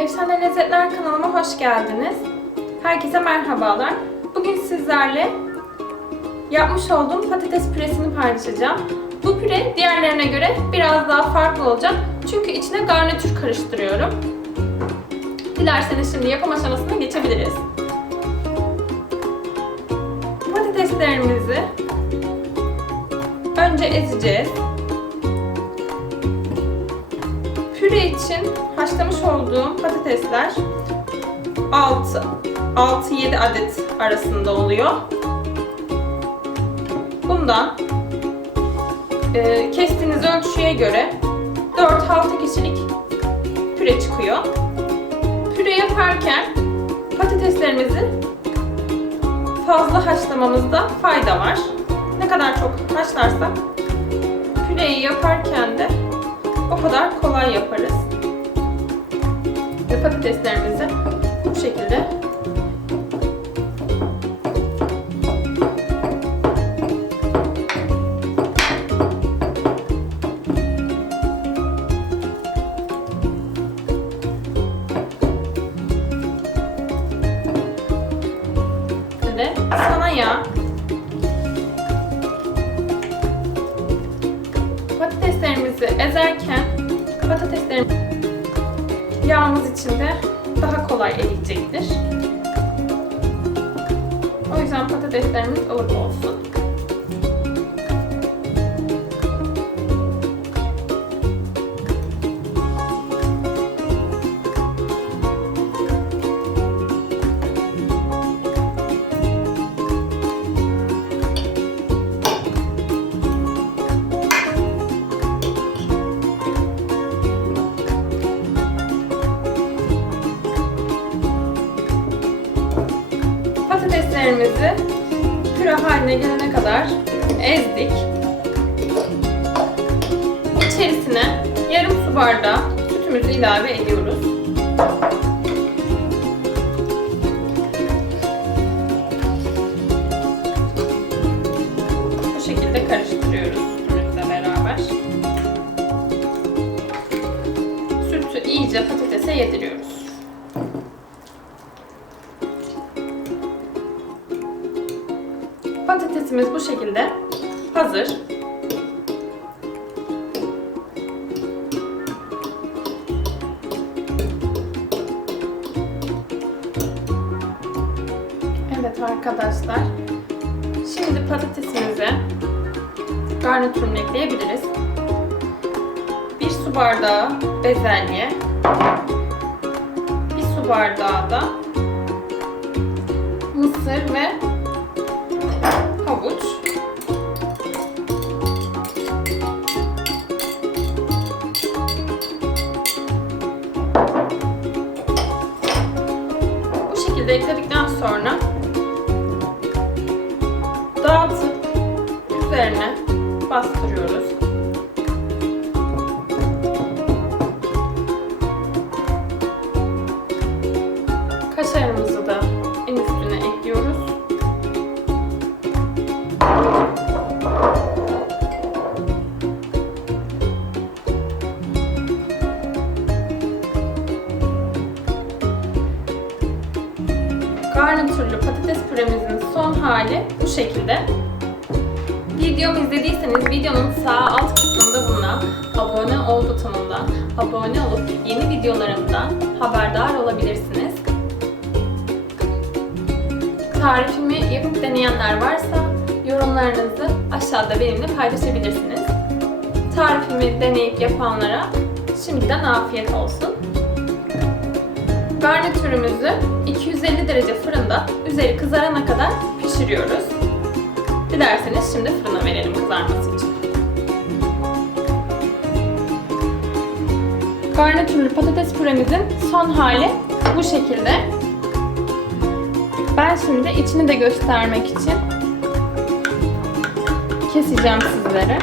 Efsane Lezzetler kanalıma hoş geldiniz. Herkese merhabalar. Bugün sizlerle yapmış olduğum patates püresini paylaşacağım. Bu püre diğerlerine göre biraz daha farklı olacak. Çünkü içine garnitür karıştırıyorum. Dilerseniz şimdi yapım aşamasına geçebiliriz. Patateslerimizi önce ezeceğiz. İçin haşlamış olduğum patatesler 6 6-7 adet arasında oluyor. Bundan e, kestiğiniz ölçüye göre 4-6 kişilik püre çıkıyor. Püre yaparken patateslerimizi fazla haşlamamızda fayda var. Ne kadar çok haşlarsak püreyi yaparken de o kadar kolay yaparız. Ve patateslerimizi bu şekilde ve sana yağ. Patateslerimizi ezerken patateslerim yağımız içinde daha kolay eriyecektir. O yüzden patateslerimiz ılık olsun. Patateslerimizi püre haline gelene kadar ezdik. İçerisine yarım su bardağı sütümüzü ilave ediyoruz. Bu şekilde karıştırıyoruz sütümüzle beraber. Sütü iyice patatese yediriyoruz. Patatesimiz bu şekilde hazır. Evet arkadaşlar. Şimdi patatesimize garnitürünü ekleyebiliriz. Bir su bardağı bezelye. Bir su bardağı da şekilde ekledikten sonra dağıtıp üzerine bastırıyoruz. Garnitürlü patates püremizin son hali bu şekilde. Videomu izlediyseniz videonun sağ alt kısmında bulunan abone ol butonunda abone olup yeni videolarımdan haberdar olabilirsiniz. Tarifimi yapıp deneyenler varsa yorumlarınızı aşağıda benimle paylaşabilirsiniz. Tarifimi deneyip yapanlara şimdiden afiyet olsun. Garnitürümüzü 250 derece fırında üzeri kızarana kadar pişiriyoruz. Dilerseniz şimdi fırına verelim kızarması için. Garnitürlü patates püremizin son hali bu şekilde. Ben şimdi içini de göstermek için keseceğim sizlere.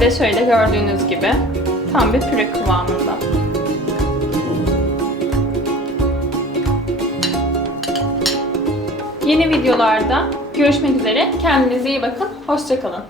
De şöyle gördüğünüz gibi tam bir püre kıvamında. Yeni videolarda görüşmek üzere. Kendinize iyi bakın. Hoşçakalın.